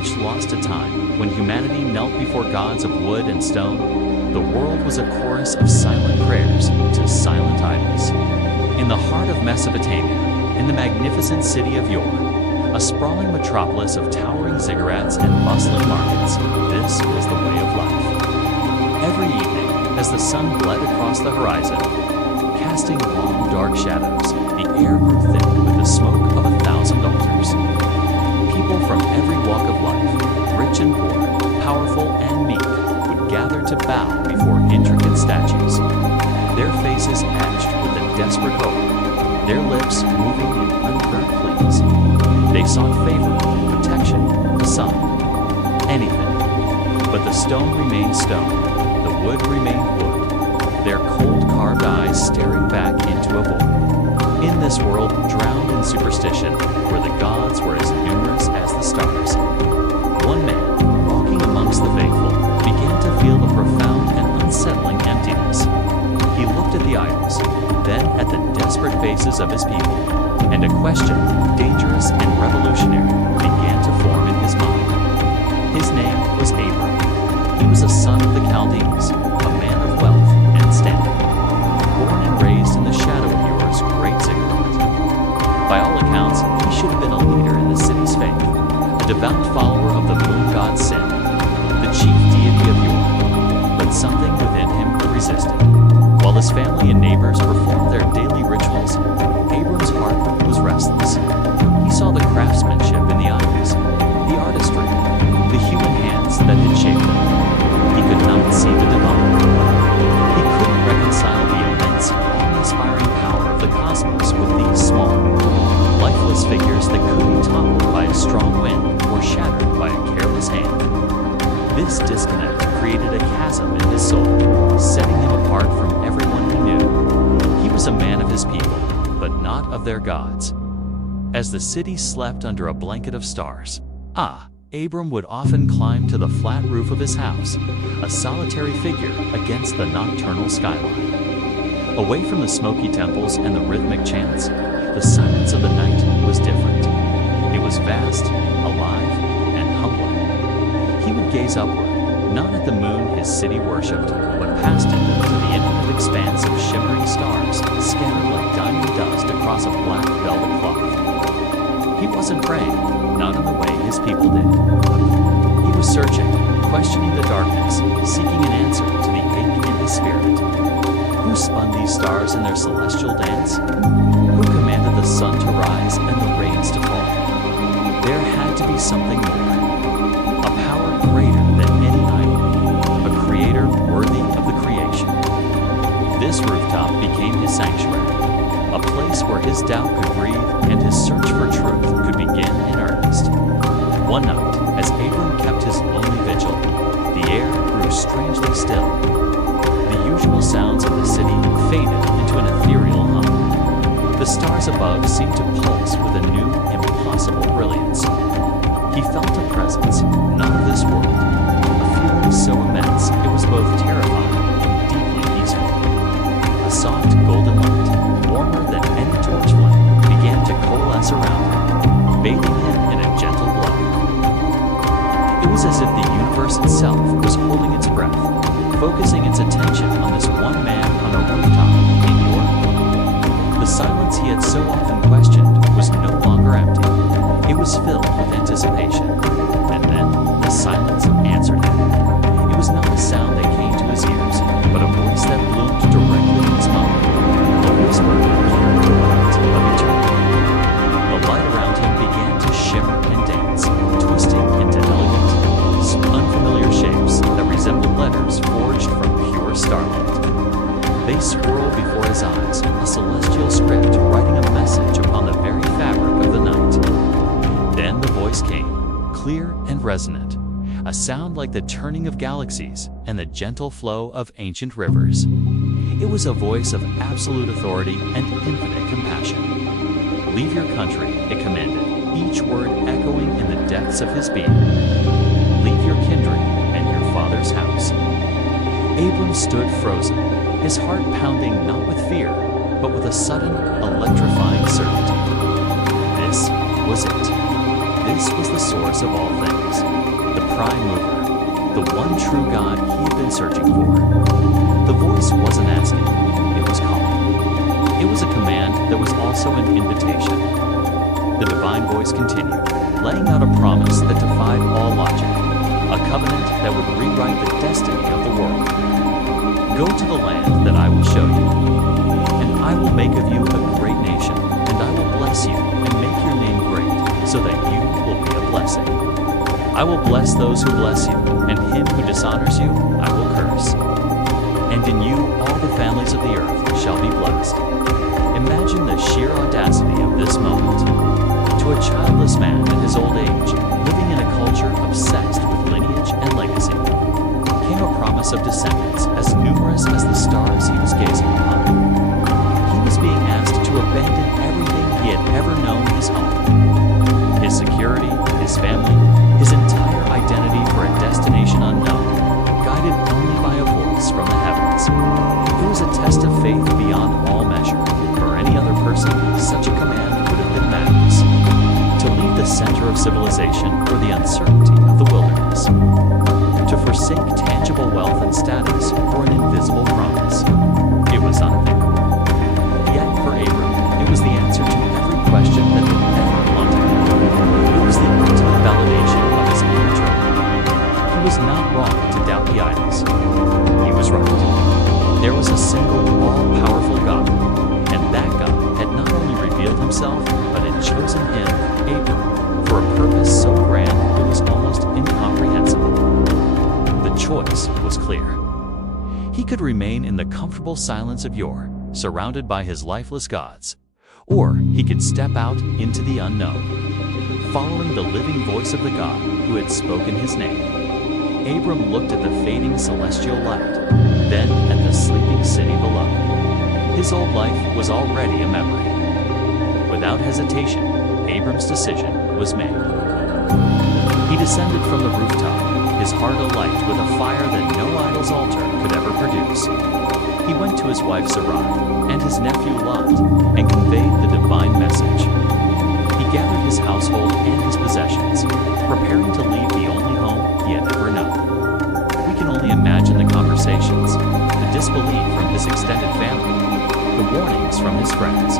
age lost to time, when humanity knelt before gods of wood and stone, the world was a chorus of silent prayers to silent idols. In the heart of Mesopotamia, in the magnificent city of yore, a sprawling metropolis of towering ziggurats and bustling markets, this was the way of life. Every evening, as the sun bled across the horizon, casting long dark shadows, the air grew thick with the smoke of 1,000 altars. People from every walk of life, rich and poor, powerful and meek, would gather to bow before intricate statues, their faces etched with a desperate hope, their lips moving in unheard pleas. They sought favor, protection, a sign, anything. But the stone remained stone, the wood remained wood, their cold carved eyes staring back into a void. In this world, drowned in superstition, where the gods were as numerous as the stars, one man, walking amongst the faithful, began to feel a profound and unsettling emptiness. He looked at the idols, then at the desperate faces of his people, and a question, dangerous and revolutionary, began to form in his mind. His name was Abram. He was a son of the Chaldeans, a man of wealth and standing, born and raised in the shadow of Yore's great ziggurat. By all accounts, he should have been a leader in the city's faith, a devout follower of the moon god Sin, the chief deity of Yore. But something within him resisted. While his family and neighbors performed their daily rituals, Abram's heart was restless. He saw the craftsmanship in the idols, the artistry, the human hands that had shaped them. He could not see the divine. He couldn't reconcile the immense, awe-inspiring power of the cosmos with these small, lifeless figures that couldn't be toppled by a strong wind or shattered by a careless hand. This disconnect created a chasm in his soul, setting him apart from everyone he knew. He was a man of his people, but not of their gods. As the city slept under a blanket of stars, Abram would often climb to the flat roof of his house, a solitary figure against the nocturnal skyline. Away from the smoky temples and the rhythmic chants, the silence of the night was different. It was vast, alive, and humbling. He would gaze upward, not at the moon his city worshipped, but past it to the infinite expanse of shimmering stars scattered like diamond dust across a black velvet cloth. He wasn't praying, not in the way his people did. He was searching, questioning the darkness, seeking an answer to the ache in his spirit. Who spun these stars in their celestial dance? Who commanded the sun to rise and the rains to fall? There had to be something more, a power greater than any idol, a creator worthy of the creation. This rooftop became his sanctuary, a place where his doubt could breathe and his search for truth could begin in earnest. One night, as Abram kept his lonely vigil, the air grew strangely still. The usual sounds of the city faded into an ethereal hum. The stars above seemed to pulse with a new, impossible brilliance. He felt a presence, not of this world, a feeling so immense it was both terrifying and deeply peaceful. A soft golden light, warmer than any torch flame, began to coalesce around him, bathing him in a gentle glow. It was as if the universe itself was holding its breath, focusing its attention on this one man on a rooftop in York. The silence he had so often questioned was no longer empty. It was filled with anticipation. And then the silence answered him. It was not a sound that came to his ears, but a voice that bloomed directly in his mind. A whisper carried the light of eternity. The light around him began to shimmer and dance, twisting into elegant, unfamiliar shapes that resembled letters forged from pure starlight. They swirled before his eyes, a celestial script writing a message upon the very fabric of the night. Then the voice came, clear and resonant, a sound like the turning of galaxies and the gentle flow of ancient rivers. It was a voice of absolute authority and infinite compassion. Leave your country, it commanded, each word echoing in the depths of his being. Leave your kindred and your father's house. Abram stood frozen, his heart pounding not with fear, but with a sudden, electrifying certainty. This was it. This was the source of all things. Jesus, the prime mover, the one true God he had been searching for. The voice wasn't asking, it was calling. It was a command that was also an invitation. The divine voice continued, laying out a promise that defied all logic, a covenant that would rewrite the destiny of the world. Go to the land that I will show you, and I will make of you a great nation, and I will bless you and make your name great, so that you will be a blessing. I will bless those who bless you, and him who dishonors you I will curse. And in you all the families of the earth shall be blessed. Imagine the sheer audacity of this moment. To a childless man in his old age, living in a culture obsessed with lineage and legacy, came a promise of descendants as numerous as the stars he was gazing upon. He was being asked to abandon everything he had ever known his home. His security, his family, his entire identity for a destination unknown, guided only by a voice from the heavens. It was a test of faith beyond all measure. For any other person, such a command would have been madness. To leave the center of civilization for the uncertainty of the wilderness. To forsake tangible wealth and status for an invisible promise. It was unthinkable. Yet for Abram, it was the answer to every question that had ever haunted him. It was the ultimate validation of his inner truth. He was not wrong to doubt the idols. He was right. There was a single, all-powerful God, and that God had not only revealed himself, but had chosen him, Abram, for a purpose so grand it was almost incomprehensible. The choice was clear. He could remain in the comfortable silence of yore, surrounded by his lifeless gods, or he could step out into the unknown, following the living voice of the God who had spoken his name. Abram looked at the fading celestial light, then at the sleeping city below. His old life was already a memory. Without hesitation, Abram's decision was made. He descended from the rooftop, his heart alight with a fire that no idol's altar could ever produce. He went to his wife Sarai and his nephew Lot and conveyed the divine message. He gathered his household and his possessions, preparing to leave the only home he had ever known. We can only imagine the conversations, the disbelief from his extended family, the warnings from his friends.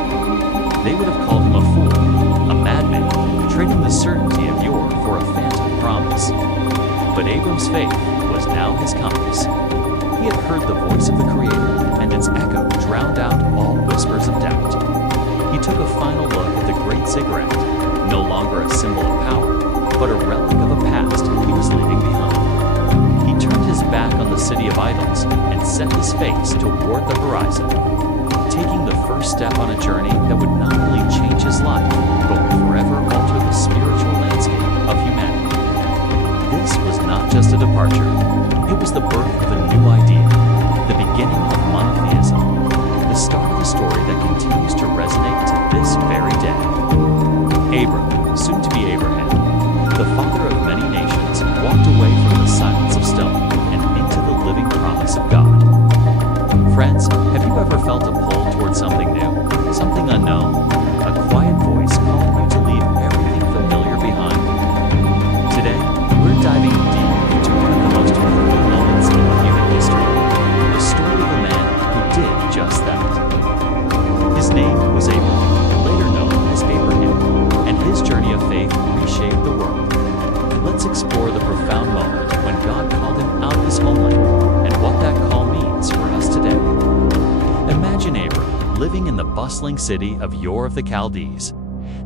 They would have called him a fool, a madman, trading the certainty of yore for a phantom promise. But Abram's faith was now his compass. He had heard the voice of the Creator, and its echo drowned out all whispers of doubt. He took a final look at the great ziggurat, no longer a symbol of power, but a relic of a past he was leaving behind. He turned his back on the city of idols and set his face toward the horizon, taking the first step on a journey that would not only change his life, but would forever alter the spiritual landscape of humanity. This was not just a departure, it was the birth of a new idea, the beginning of monotheism, the start of a story that continues to resonate to this very day. Abram, soon to be Abraham, the father of many nations, walked away from the silence of stone and into the living promise of God. Friends, have you ever felt a pull toward something new, something unknown, a quiet voice calling you to leave everything familiar behind? Today, we're diving deep into one of the most pivotal moments in human history, the story of a man who did just that. His name was Abram, later known as Abraham, and his journey of faith reshaped the world. Let's explore the profound moment when God called him out of his homeland and what that call means for us today. Imagine Abram living in the bustling city of Ur of the Chaldees.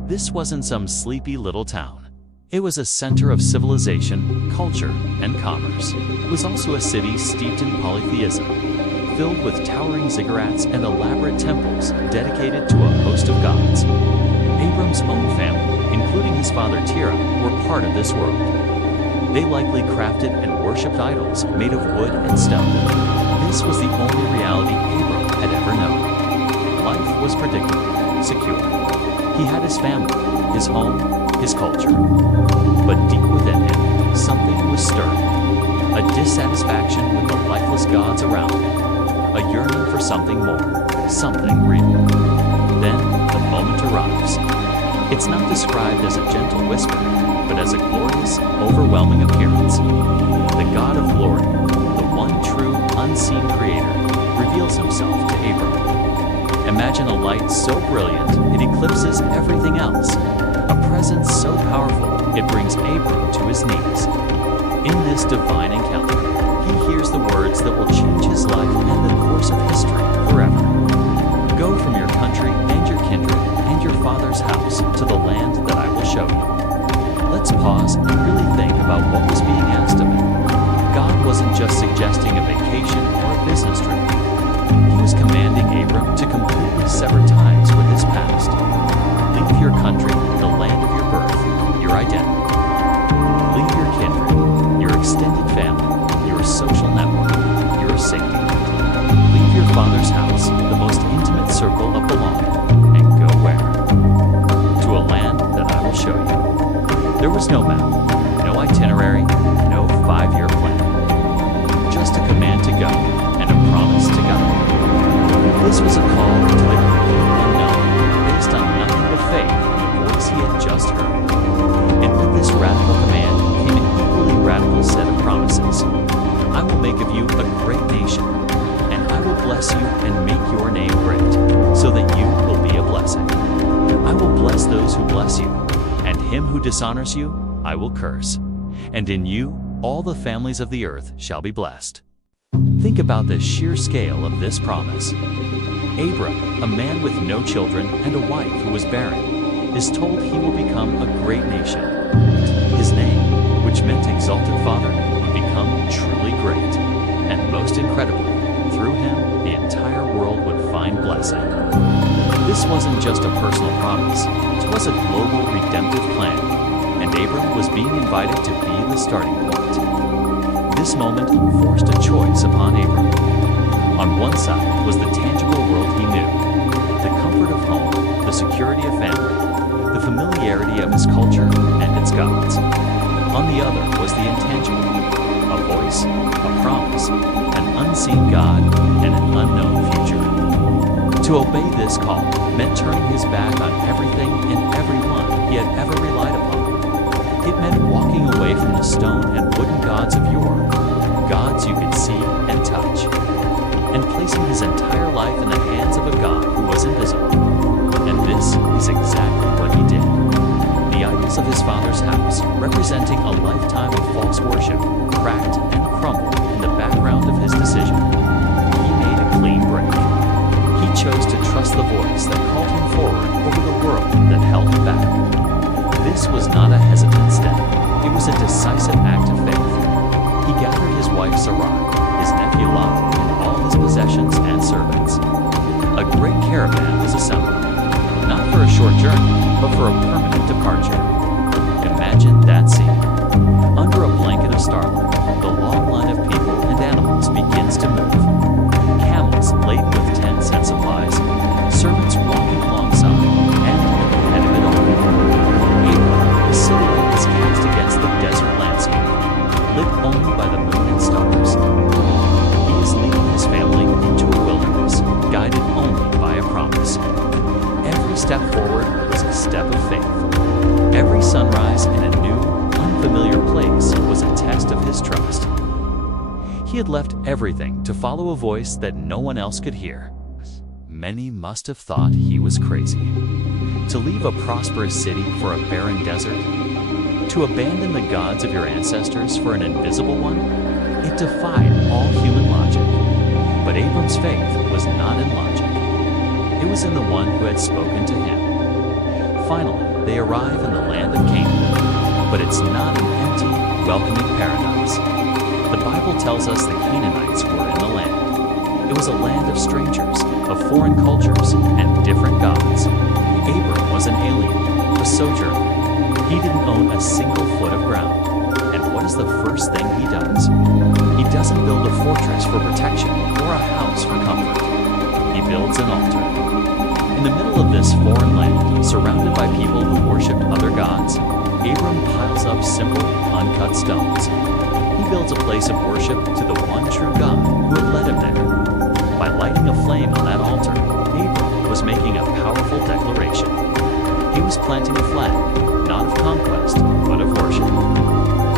This wasn't some sleepy little town. It was a center of civilization, culture, and commerce. It was also a city steeped in polytheism, filled with towering ziggurats and elaborate temples dedicated to a host of gods. Abram's own family, including his father Terah, were part of this world. They likely crafted and worshipped idols made of wood and stone. This was the only reality Abram had ever known. Life was predictable, secure. He had his family, his home, his culture. But deep within him, something was stirring. A dissatisfaction with the lifeless gods around him. A yearning for something more, something real. Then, the moment arrives. It's not described as a gentle whisper, but as a glorious, overwhelming appearance. The God of glory, the one true, unseen creator, reveals himself to Abram. Imagine a light so brilliant it eclipses everything else, a presence so powerful it brings Abram to his knees. In this divine encounter, he hears the words that will change his life and the course of history forever. Go from your country and your kindred and your father's house to the land that I will show you. Let's pause and really think about what was being asked of him. God wasn't just suggesting a vacation or a business trip. He was commanding Abram to completely sever ties with his past. Leave your country, the land of your birth, your identity. Leave your kindred, your extended family, your social network, your safety net. Leave your father's house, the most intimate circle of belonging, and go where? To a land that I will show you. There was no map, no itinerary, no 5-year plan. Just a command to go and a promise to God. This was a call into the complete unknown, based on nothing but faith in the voice he had just heard. And with this radical command came an equally radical set of promises. I will make of you a great nation, and I will bless you and make your name great, so that you will be a blessing. I will bless those who bless you, and him who dishonors you I will curse. And in you all the families of the earth shall be blessed. Think about the sheer scale of this promise. Abram, a man with no children and a wife who was barren, is told he will become a great nation. His name, which meant exalted father, would become truly great. And most incredibly, through him, the entire world would find blessing. This wasn't just a personal promise, it was a global redemptive plan, and Abram was being invited to be the starting point. This moment forced a choice upon Abram. On one side was the tangible world he knew, the comfort of home, the security of family, the familiarity of his culture and its gods. On the other was the intangible, a voice, a promise, an unseen God, and an unknown future. To obey this call meant turning his back on everything and everyone he had ever relied upon. It meant walking away from the stone and wooden gods of yore, gods you could see and touch, and placing his entire life in the hands of a God who was invisible. And this is exactly what he did. The idols of his father's house, representing a lifetime of false worship, cracked and crumbled in the background of his decision. He made a clean break. He chose to trust the voice that called him forward over the world that held him back. This was not a hesitant step. It was a decisive act of faith. He gathered his wife Sarai, his nephew Lot, and all his possessions and servants. A great caravan was assembled, not for a short journey, but for a permanent departure. Imagine that scene. Under a blanket of starlight, the long line of people and animals begins to move. Camels laden with tents and supplies, servants walking alongside, and at the head of it all, Abram, his silhouette is cast against the desert landscape, lit only by the moon and stars. He is leading his family into a wilderness, guided only by a promise. Every step forward was a step of faith. Every sunrise in a new, unfamiliar place was a test of his trust. He had left everything to follow a voice that no one else could hear. Many must have thought he was crazy. To leave a prosperous city for a barren desert? To abandon the gods of your ancestors for an invisible one? It defied all human logic. But Abram's faith was not in logic. It was in the one who had spoken to him. Finally, they arrive in the land of Canaan. But it's not an empty, welcoming paradise. The Bible tells us the Canaanites were in the land. It was a land of strangers, of foreign cultures, and different gods. Abram was an alien, a sojourner. He didn't own a single foot of ground. And what is the first thing he does? He doesn't build a fortress for protection or a house for comfort. He builds an altar. In the middle of this foreign land, surrounded by people who worshipped other gods, Abram piles up simple, uncut stones. He builds a place of worship to the one true God who had led him there. By lighting a flame on that altar, Abram was making a powerful declaration. He was planting a flag, not of conquest, but of worship.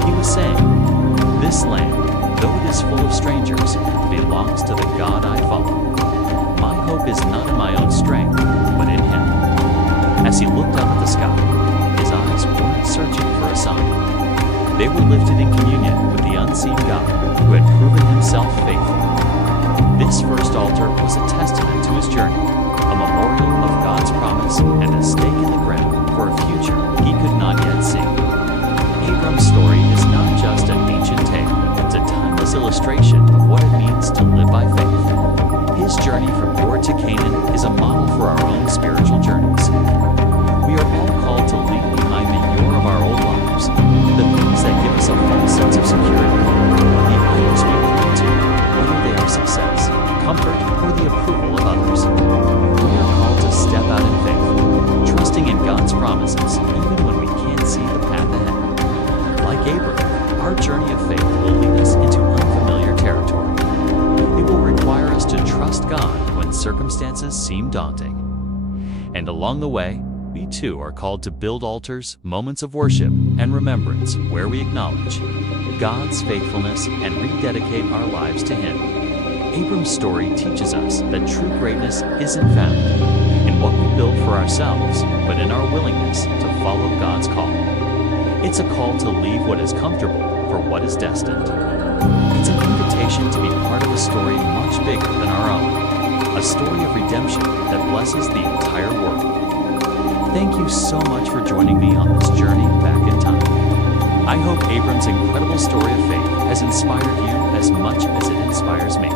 He was saying, "This land, though it is full of strangers, belongs to the God I follow. My hope is not in my own strength, but in Him." As he looked up at the sky, his eyes weren't searching for a sign. They were lifted in communion with the unseen God who had proven Himself faithful. This first altar was a testament to his journey, a memorial of God's promise and a stake in the ground for a future he could not yet see. Abram's story is not just an ancient tale, it's a timeless illustration of what it means to live by faith. His journey from Ur to Canaan is a model for our own spiritual journeys. We are all called to leave behind the Ur of our old lives, the things that give us a false sense of security, the idols we cling to, whether they are success, comfort, or the approval of others. We are called to step out in faith, trusting in God's promises even when we can't see the path ahead. Like Abram, our journey of faith will lead us into unfamiliar territory. It will require us to trust God when circumstances seem daunting. And along the way, we too are called to build altars, moments of worship, and remembrance where we acknowledge God's faithfulness and rededicate our lives to Him. Abram's story teaches us that true greatness isn't found in what we build for ourselves, but in our willingness to follow God's call. It's a call to leave what is comfortable for what is destined. It's an invitation to be part of a story much bigger than our own, a story of redemption that blesses the entire world. Thank you so much for joining me on this journey back in time. I hope Abram's incredible story of faith has inspired you as much as it inspires me.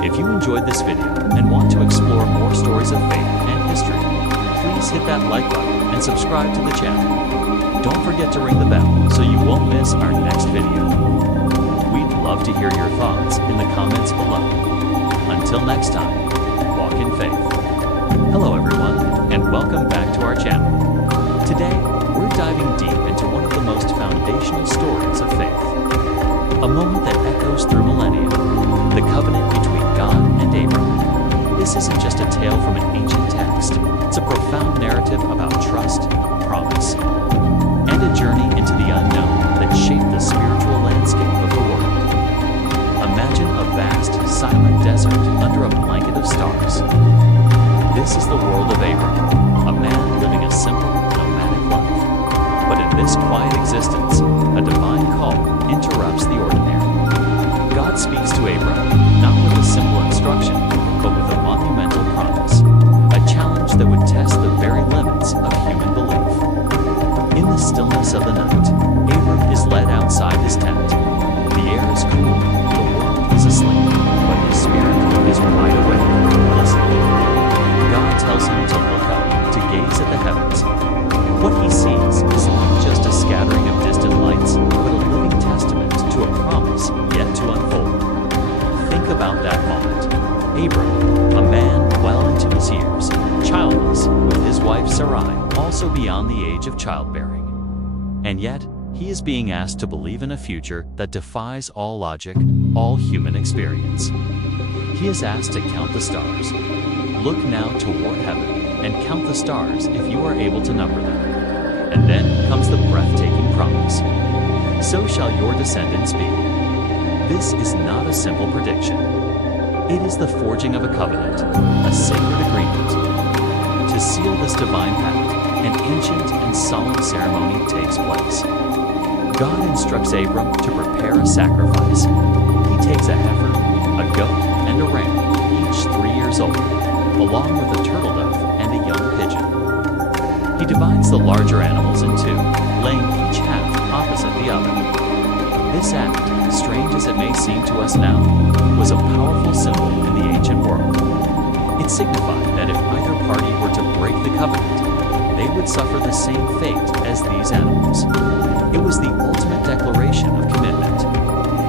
If you enjoyed this video and want to explore more stories of faith and history, please hit that like button and subscribe to the channel. Don't forget to ring the bell so you won't miss our next video. We'd love to hear your thoughts in the comments below. Until next time, walk in faith. Hello everyone, and welcome back to our channel. Today, we're diving deep into one of the most foundational stories of faith. A moment that echoes through millennia, the covenant between God and Abram. This isn't just a tale from an ancient text, it's a profound narrative about trust, promise, and a journey into the unknown that shaped the spiritual landscape of the world. Imagine a vast, silent desert under a blanket of stars. This is the world of Abram, a man living a simple, nomadic life. But in this quiet existence, a divine call interrupts the ordinary. God speaks to Abram, not with a simple instruction, but with a monumental promise, a challenge that would test the very limits of human belief. In the stillness of the night, Abram is led outside his tent. The air is cool, the world is asleep, but his spirit is wide awake, listening. God tells him to look up, to gaze at the heavens. What he sees is not just a scattering of distant lights, but a living testament to a promise yet to unfold. Think about that moment. Abram, a man well into his years, childless, with his wife Sarai also beyond the age of childbearing. And yet, he is being asked to believe in a future that defies all logic, all human experience. He is asked to count the stars. Look now toward heaven and count the stars if you are able to number them. And then comes the breathtaking promise. So shall your descendants be. This is not a simple prediction. It is the forging of a covenant, a sacred agreement. To seal this divine pact, an ancient and solemn ceremony takes place. God instructs Abram to prepare a sacrifice. He takes a heifer, a goat, and a ram, each 3 years old, along with a turtle dove and a young pigeon. He divides the larger animals in two, laying each half opposite the other. This act, strange as it may seem to us now, was a powerful symbol in the ancient world. It signified that if either party were to break the covenant, they would suffer the same fate as these animals. It was the ultimate declaration of commitment.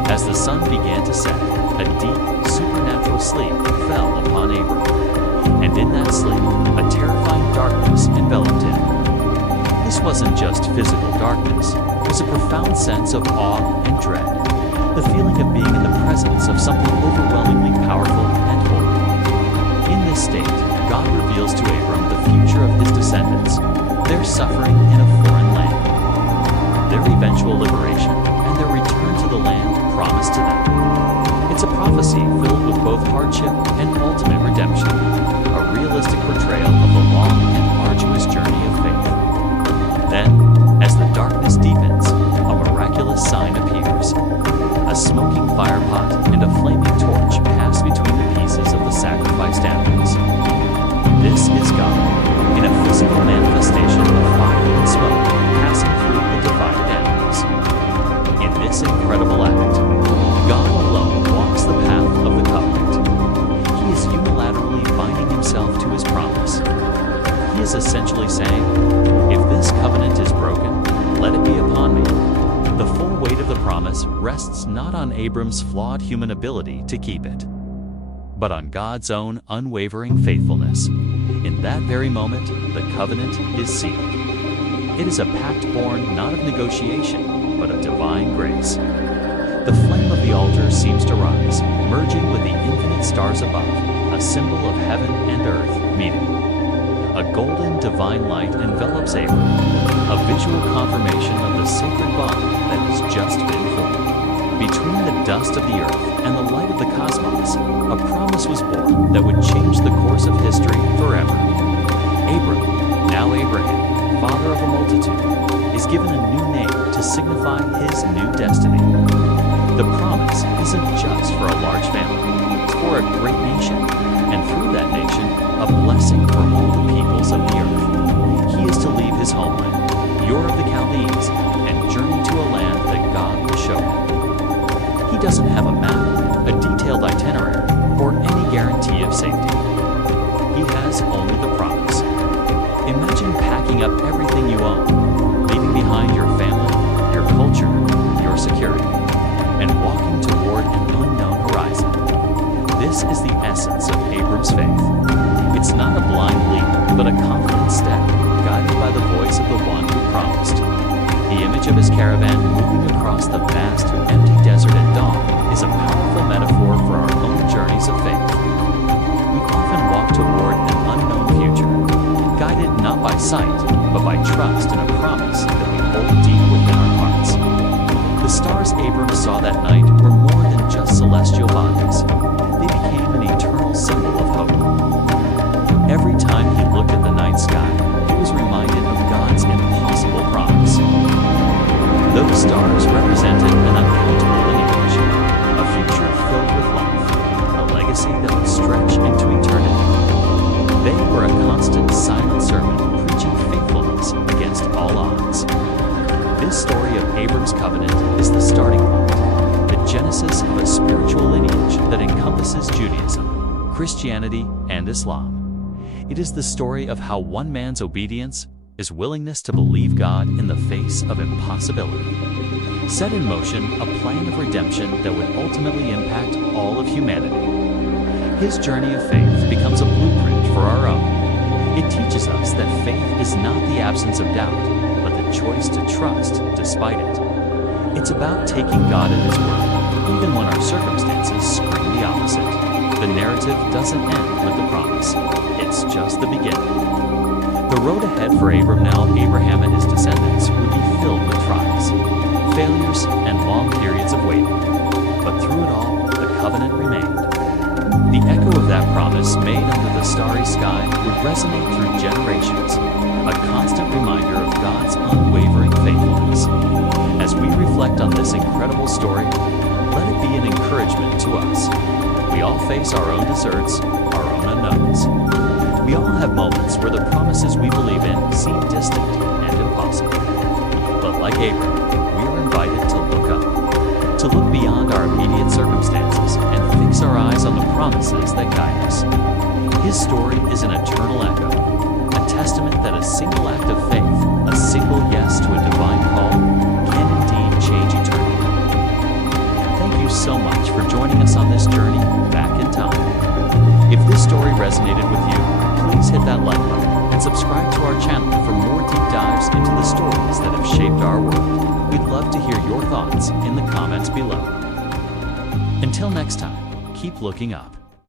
As the sun began to set, a deep, supernatural sleep fell upon Abram. And in that sleep, a terrifying darkness enveloped him. This wasn't just physical darkness, it was a profound sense of awe and dread, the feeling of being in the presence of something overwhelmingly powerful and holy. In this state, God reveals to Abram the future of his descendants, their suffering in a foreign land, their eventual liberation, and their return to the land promised to them. It's a prophecy filled with both hardship and ultimate redemption, a realistic portrayal of the long and arduous journey of faith. Then, as the darkness deepens, a miraculous sign appears. A smoking firepot and a flaming torch pass between the pieces of the sacrificed animals. This is God, in a physical manifestation of fire and smoke passing through the divided animals. In this incredible act, God alone walks the path of the covenant. He is unilaterally binding himself to his promise. He is essentially saying, if this covenant is broken, let it be upon me. The full weight of the promise rests not on Abram's flawed human ability to keep it, but on God's own unwavering faithfulness. In that very moment, the covenant is sealed. It is a pact born not of negotiation, but of divine grace. The flame of the altar seems to rise, merging with the infinite stars above, a symbol of heaven and earth meeting. A golden divine light envelops Abram, a visual confirmation of the sacred bond that has just been formed. Between the dust of the earth and the light of the cosmos, a promise was born that would change the course of history forever. Abram, now Abraham, father of a multitude, is given a new name to signify his new destiny. The promise isn't just for a large family, it's for a great nation, and through that nation, a blessing for all the peoples of the earth. He is to leave his homeland, Ur of the Chaldees, and journey to a land that God will show him. He doesn't have a map, a detailed itinerary, or any guarantee of safety. He has only the promise. Imagine packing up everything you own, leaving behind your family, your culture, your security, and walking toward an unknown horizon. This is the essence of Abram's faith. It's not a blind leap, but a confident step, guided by the voice of the one who promised. The image of his caravan moving across the vast, empty desert at dawn is a powerful metaphor for our own journeys of faith. We often walk toward an unknown future, guided not by sight, but by trust in a promise that we hold deep within our hearts. The stars Abram saw that night were more than just celestial bodies. They became an eternal symbol of hope. Every time he looked at the night sky, he was reminded of God's impossible promise. Those stars represented an uncountable lineage, a future filled with life, a legacy that would stretch into eternity. They were a constant silent servant preaching faithfulness against all odds. This story of Abram's covenant is the starting point, the genesis of a spiritual lineage that encompasses Judaism, Christianity, and Islam. It is the story of how one man's obedience, his willingness to believe God in the face of impossibility, set in motion a plan of redemption that would ultimately impact all of humanity. His journey of faith becomes a blueprint for our own. It teaches us that faith is not the absence of doubt, but the choice to trust despite it. It's about taking God at his word, even when our circumstances scream the opposite. The narrative doesn't end with the promise. It's just the beginning. The road ahead for Abram, now Abraham, and his descendants would be filled with trials, failures, and long periods of waiting. But through it all, the covenant remained. The echo of that promise made under the starry sky would resonate through generations, a constant reminder of God's unwavering faithfulness. As we reflect on this incredible story, let it be an encouragement to us. We all face our own deserts, our own unknowns. We all have moments where the promises we believe in seem distant and impossible. But like Abram, we are invited to look up, to look beyond our immediate circumstances and fix our eyes on the promises that guide us. His story is an eternal echo, a testament that a single act of faith, a single yes to a divine call, can indeed change eternity. Thank you so much for joining us on this journey back in time. If this story resonated with you, please hit that like button and subscribe to our channel for more deep dives into the stories that have shaped our world. We'd love to hear your thoughts in the comments below. Until next time, keep looking up.